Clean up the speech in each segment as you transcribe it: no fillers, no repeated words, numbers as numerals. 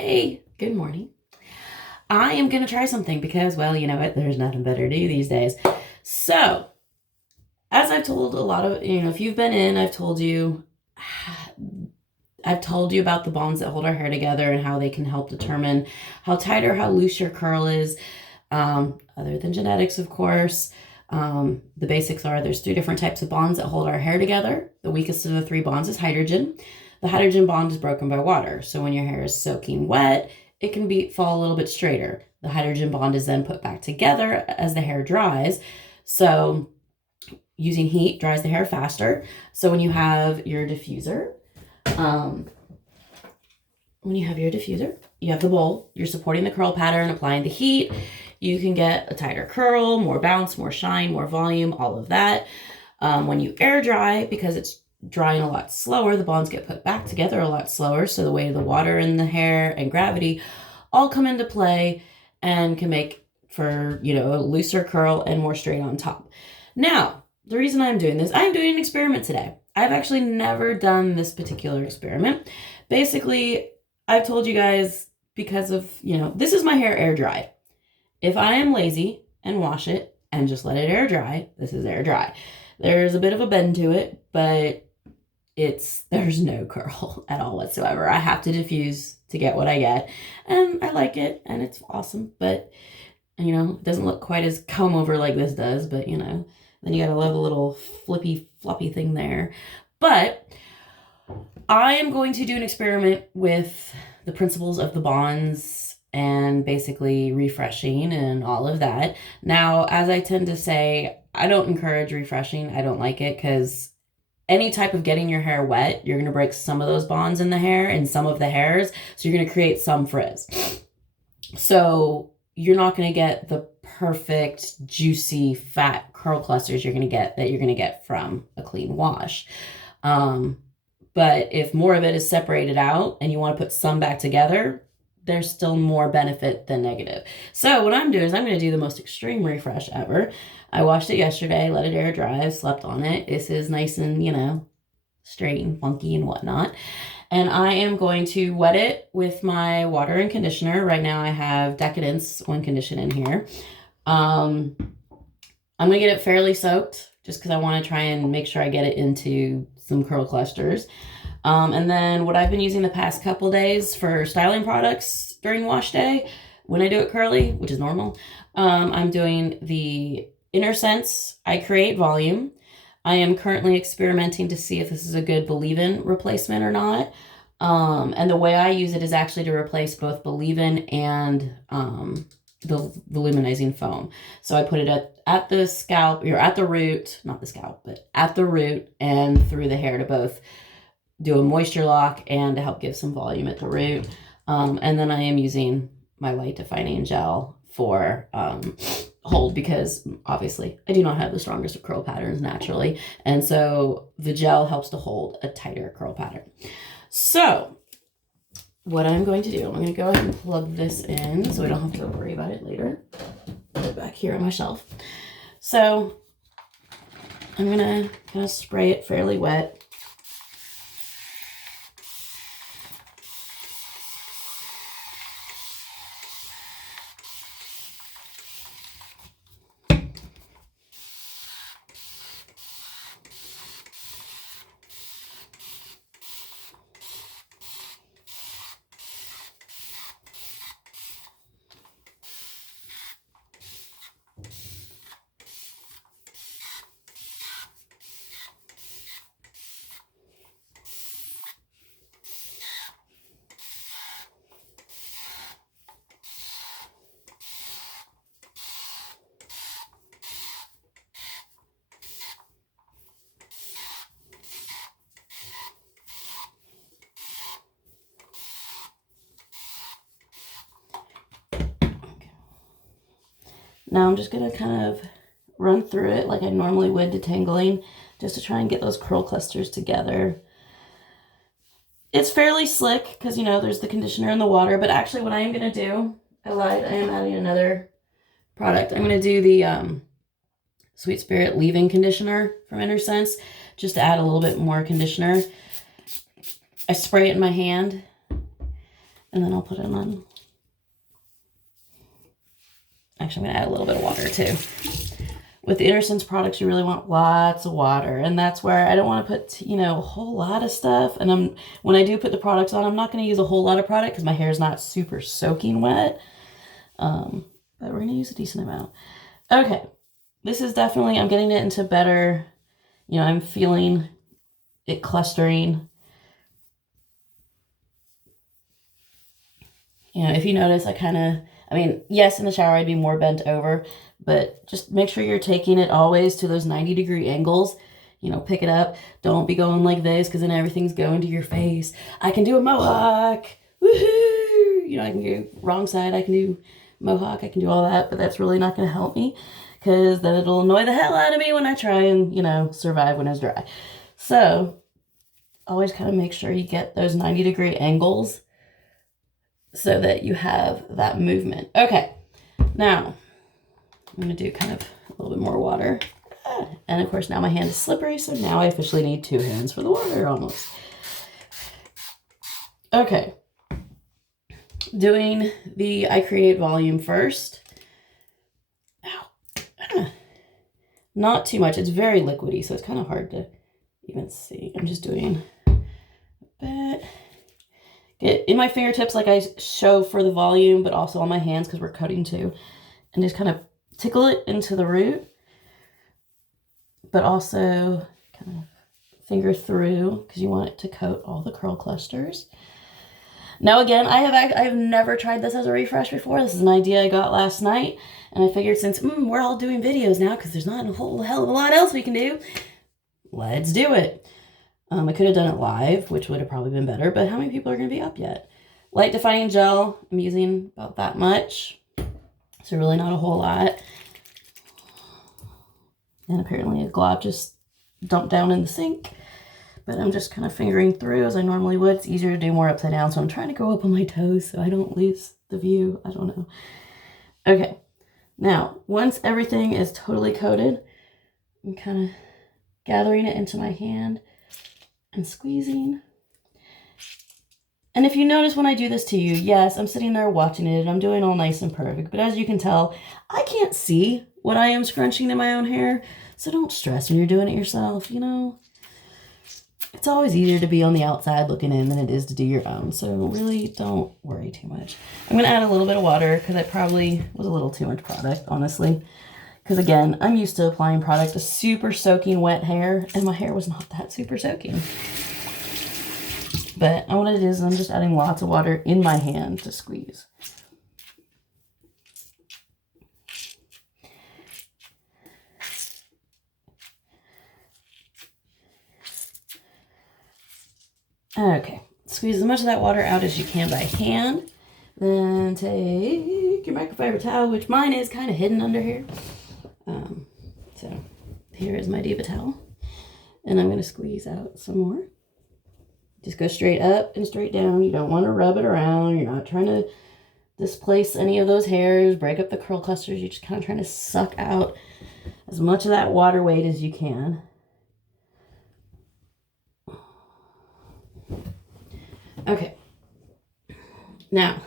Hey, good morning. I am going to try something because, well, you know what? There's nothing better to do these days. So, as I've told a lot of, if you've been in, I've told you about the bonds that hold our hair together and how they can help determine how tight or how loose your curl is. Other than genetics, of course. The basics are there's 3 different types of bonds that hold our hair together. The weakest of the 3 bonds is hydrogen. The hydrogen bond is broken by water. So when your hair is soaking wet, it can fall a little bit straighter. The hydrogen bond is then put back together as the hair dries. So using heat dries the hair faster. So when you have your diffuser, you have the bowl, you're supporting the curl pattern, applying the heat. You can get a tighter curl, more bounce, more shine, more volume, all of that. When you air dry, because it's drying a lot slower, the bonds get put back together a lot slower. So the weight of the water in the hair and gravity all come into play and can make for, a looser curl and more straight on top. Now, the reason I'm doing this, I'm doing an experiment today. I've actually never done this particular experiment. Basically, I've told you guys because of, this is my hair air dried. If I am lazy and wash it and just let it air dry, this is air dry. There's a bit of a bend to it, but there's no curl at all whatsoever. I have to diffuse to get what I get, and I like it, and it's awesome, but, it doesn't look quite as comb over like this does, but, then you gotta love the little floppy thing there. But I am going to do an experiment with the principles of the bonds and basically refreshing and all of that. Now, as I tend to say, I don't encourage refreshing. I don't like it because any type of getting your hair wet, you're going to break some of those bonds in the hair and some of the hairs. So you're going to create some frizz. So you're not going to get the perfect, juicy, fat curl clusters you're going to get from a clean wash. But if more of it is separated out and you want to put some back together, there's still more benefit than negative. So what I'm doing is I'm going to do the most extreme refresh ever. I washed it yesterday, let it air dry, slept on it. This is nice and, straight and funky and whatnot. And I am going to wet it with my water and conditioner. Right now I have Decadence One Condition in here. I'm going to get it fairly soaked just because I want to try and make sure I get it into some curl clusters. And then what I've been using the past couple days for styling products during wash day, when I do it curly, which is normal, I'm doing the Innersense I Create Volume. I am currently experimenting to see if this is a good Believe-In replacement or not. And the way I use it is actually to replace both Believe-In and the volumizing foam. So I put it at the scalp, or at the root, not the scalp, but at the root and through the hair to both do a moisture lock and to help give some volume at the root. And then I am using my light defining gel for hold, because obviously I do not have the strongest of curl patterns naturally. And so the gel helps to hold a tighter curl pattern. So what I'm going to do, I'm going to go ahead and plug this in so I don't have to worry about it later. Put it back here on my shelf. So I'm going to kind of spray it fairly wet. Now I'm just going to kind of run through it like I normally would detangling, just to try and get those curl clusters together. It's fairly slick because, there's the conditioner in the water, but actually what I am going to do, I lied, I am adding another product. I'm going to do the Sweet Spirit Leave-In Conditioner from Innersense, just to add a little bit more conditioner. I spray it in my hand, and And then I'll put it on. Actually, I'm gonna add a little bit of water too. With the Innersense products, you really want lots of water, and that's where I don't want to put, you know, a whole lot of stuff. And when I do put the products on, I'm not going to use a whole lot of product because my hair is not super soaking wet. But we're going to use a decent amount. Okay, this is definitely, I'm getting it into better, you know, I'm feeling it clustering. You know, if you notice, I mean, yes, in the shower I'd be more bent over, but just make sure you're taking it always to those 90-degree angles. You know, pick it up. Don't be going like this because then everything's going to your face. I can do a mohawk. Woohoo! You know, I can do wrong side. I can do mohawk. I can do all that, but that's really not going to help me because then it'll annoy the hell out of me when I try and, you know, survive when it's dry. So always kind of make sure you get those 90-degree angles so that you have that movement. Okay, now I'm going to do kind of a little bit more water. And of course now my hand is slippery, so now I officially need 2 hands for the water almost. Okay, doing the I Create volume first. Ow. Not too much, it's very liquidy, so it's kind of hard to even see. I'm just doing a bit. Get in my fingertips like I show for the volume, but also on my hands because we're cutting too. And just kind of tickle it into the root, but also kind of finger through because you want it to coat all the curl clusters. Now again, I have never tried this as a refresh before. This is an idea I got last night, and I figured since we're all doing videos now because there's not a whole hell of a lot else we can do, let's do it. I could have done it live, which would have probably been better, but how many people are going to be up yet? Light defining gel, I'm using about that much. So really not a whole lot. And apparently a glob just dumped down in the sink. But I'm just kind of fingering through as I normally would. It's easier to do more upside down, so I'm trying to go up on my toes so I don't lose the view. I don't know. Okay, now once everything is totally coated, I'm kind of gathering it into my hand and squeezing. And if you notice when I do this to you, yes, I'm sitting there watching it and I'm doing all nice and perfect, but as you can tell, I can't see what I am scrunching in my own hair, so don't stress when you're doing it yourself, you know? It's always easier to be on the outside looking in than it is to do your own, so really don't worry too much. I'm going to add a little bit of water because I probably was a little too much product, honestly. Because again, I'm used to applying product to super soaking wet hair, and my hair was not that super soaking. But what it is, I'm just adding lots of water in my hand to squeeze. Okay, squeeze as much of that water out as you can by hand. Then take your microfiber towel, which mine is kind of hidden under here. So here is my Diva towel. And I'm going to squeeze out some more. Just go straight up and straight down. You don't want to rub it around. You're not trying to displace any of those hairs, break up the curl clusters. You're just kind of trying to suck out as much of that water weight as you can. Okay. Now,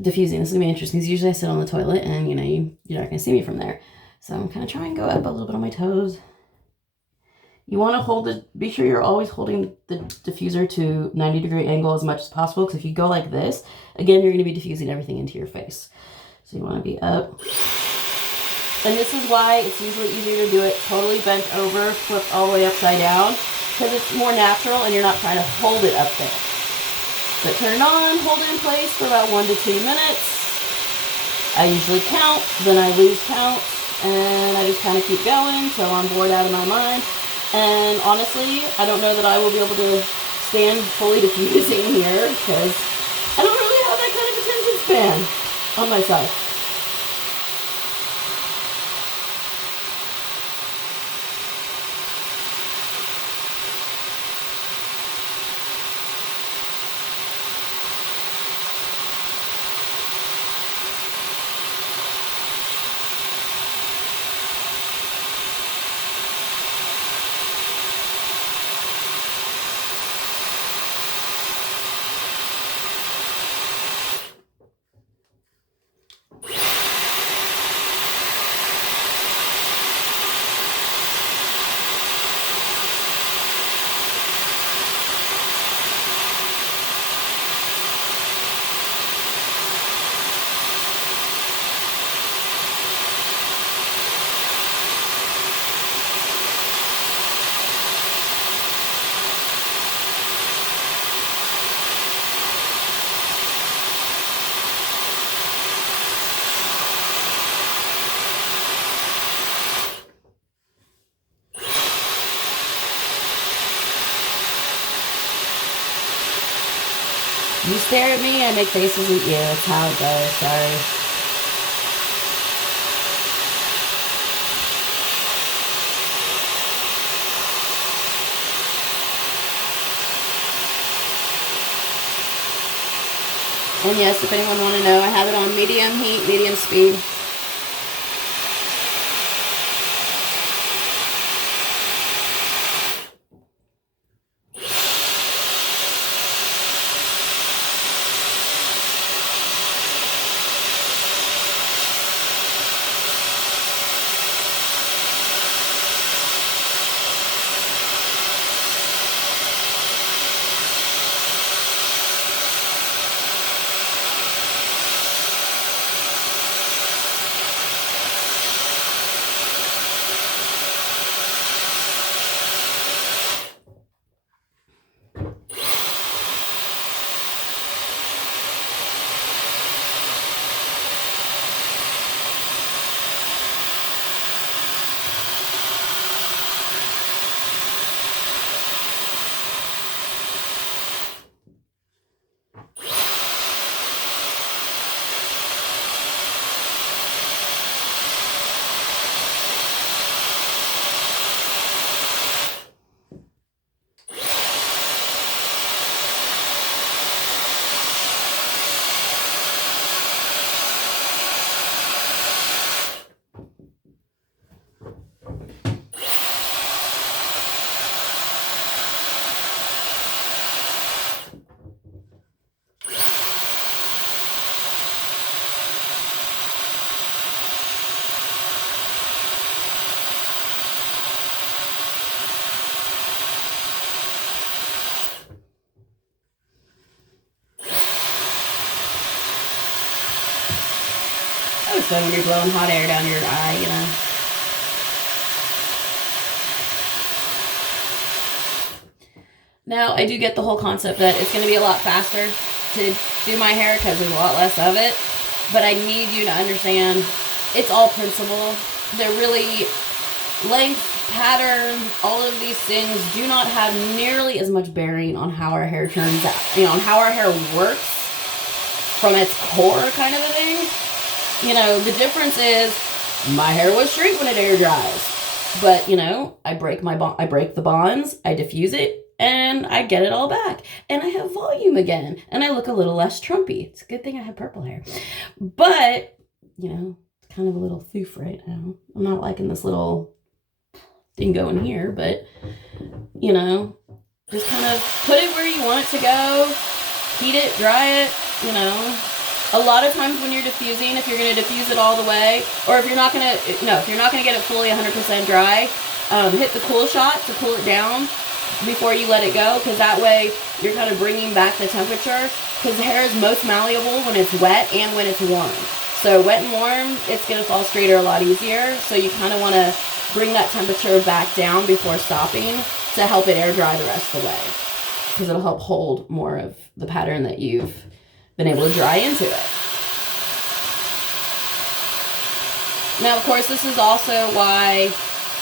diffusing. This is going to be interesting because usually I sit on the toilet and, you know, you're not going to see me from there. So I'm kind of trying to go up a little bit on my toes. You want to hold it, be sure you're always holding the diffuser to 90-degree angle as much as possible, because if you go like this, again, you're going to be diffusing everything into your face. So you want to be up. And this is why it's usually easier to do it totally bent over, flipped all the way upside down, because it's more natural and you're not trying to hold it up there. But turn it on, hold it in place for about 1 to 2 minutes. I usually count, then I lose count, and I just kind of keep going until I'm bored out of my mind. And honestly, I don't know that I will be able to stand fully diffusing here because I don't really have that kind of attention span on myself. You stare at me, I make faces at you. That's how it goes, sorry. And yes, if anyone want to know, I have it on medium heat, medium speed. It's fun when you're blowing hot air down your eye, you know. Now, I do get the whole concept that it's going to be a lot faster to do my hair because there's a lot less of it. But I need you to understand it's all principle. They're really length, pattern, all of these things do not have nearly as much bearing on how our hair turns out, you know, on how our hair works from its core kind of a thing. You know, the difference is my hair will shrink when it air dries. But, you know, I break the bonds, I diffuse it, and I get it all back. And I have volume again. And I look a little less Trumpy. It's a good thing I have purple hair. But, you know, it's kind of a little thoof right now. I'm not liking this little thing going here, but, you know, just kind of put it where you want it to go. Heat it, dry it, you know. A lot of times when you're diffusing, if you're going to diffuse it all the way, or if you're not going to, if you're not going to get it fully 100% dry, hit the cool shot to cool it down before you let it go, because that way you're kind of bringing back the temperature, because the hair is most malleable when it's wet and when it's warm. So wet and warm, it's going to fall straighter a lot easier, so you kind of want to bring that temperature back down before stopping to help it air dry the rest of the way, because it'll help hold more of the pattern that you've been able to dry into it. Now, of course, this is also why,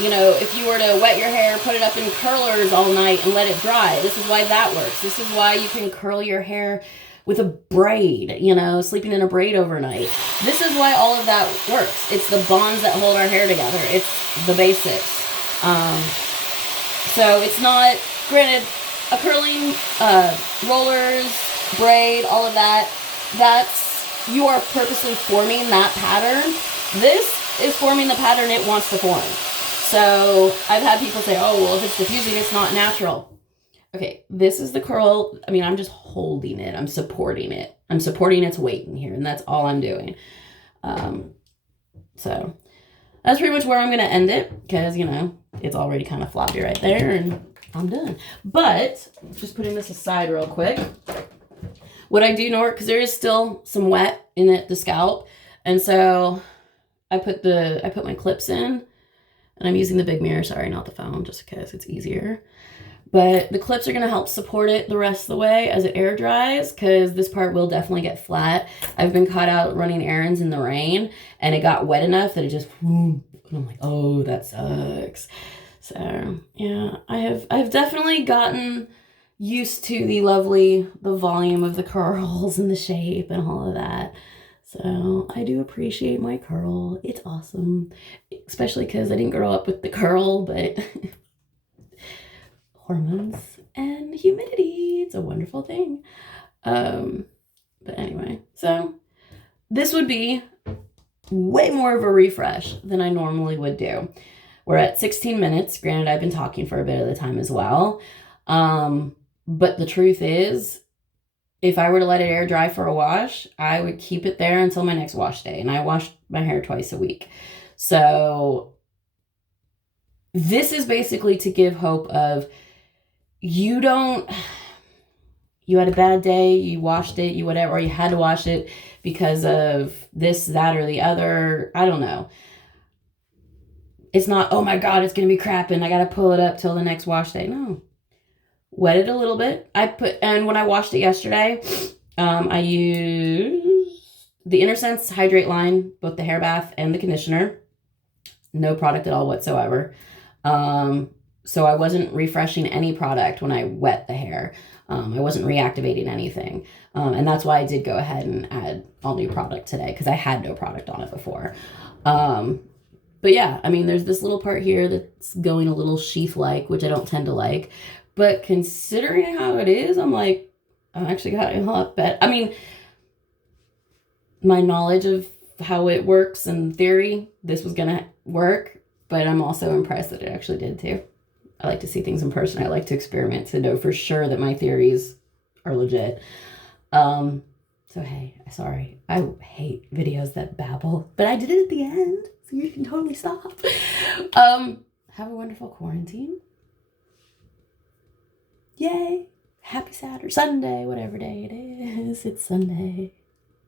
you know, if you were to wet your hair, put it up in curlers all night and let it dry, this is why that works. This is why you can curl your hair with a braid, you know, sleeping in a braid overnight. This is why all of that works. It's the bonds that hold our hair together. It's the basics. So it's not, granted, a curling, rollers, braid, all of that, that's, you are purposely forming that pattern. This is forming the pattern it wants to form. So I've had people say, oh, well, if it's diffusing, it's not natural. Okay, this is the curl. I mean, I'm just holding it. I'm supporting it. I'm supporting its weight in here, and that's all I'm doing. So that's pretty much where I'm going to end it, because, you know, it's already kind of floppy right there, and I'm done. But just putting this aside real quick. What I do know, because there is still some wet in it, the scalp, and so I put my clips in, and I'm using the big mirror, sorry, not the phone, just because it's easier. But the clips are going to help support it the rest of the way as it air dries, because this part will definitely get flat. I've been caught out running errands in the rain, and it got wet enough that it just, and I'm like, oh, that sucks. So, yeah, I've definitely gotten, used to the volume of the curls and the shape and all of that. So I do appreciate my curl. It's awesome, especially because I didn't grow up with the curl, but hormones and humidity, it's a wonderful thing. But anyway, so this would be way more of a refresh than I normally would do. We're at 16 minutes. Granted, I've been talking for a bit of the time as well. But the truth is, if I were to let it air dry for a wash, I would keep it there until my next wash day. And I wash my hair twice a week. So this is basically to give hope of you had a bad day, you washed it, you whatever, or you had to wash it because of this, that, or the other. I don't know. It's not, oh my God, it's going to be crap and I got to pull it up till the next wash day. No. Wet it a little bit. And when I washed it yesterday, I used the Innersense Hydrate line, both the Hairbath and the conditioner. No product at all whatsoever. So I wasn't refreshing any product when I wet the hair. I wasn't reactivating anything. And that's why I did go ahead and add all new product today, because I had no product on it before. But yeah, I mean, there's this little part here that's going a little sheath-like, which I don't tend to like. But considering how it is, I'm like, I actually got a lot better. I mean, my knowledge of how it works in theory, this was going to work. But I'm also impressed that it actually did too. I like to see things in person. I like to experiment to know for sure that my theories are legit. So hey, sorry. I hate videos that babble. But I did it at the end, so you can totally stop. Have a wonderful quarantine. Yay. Happy Saturday, Sunday, whatever day it is. It's Sunday.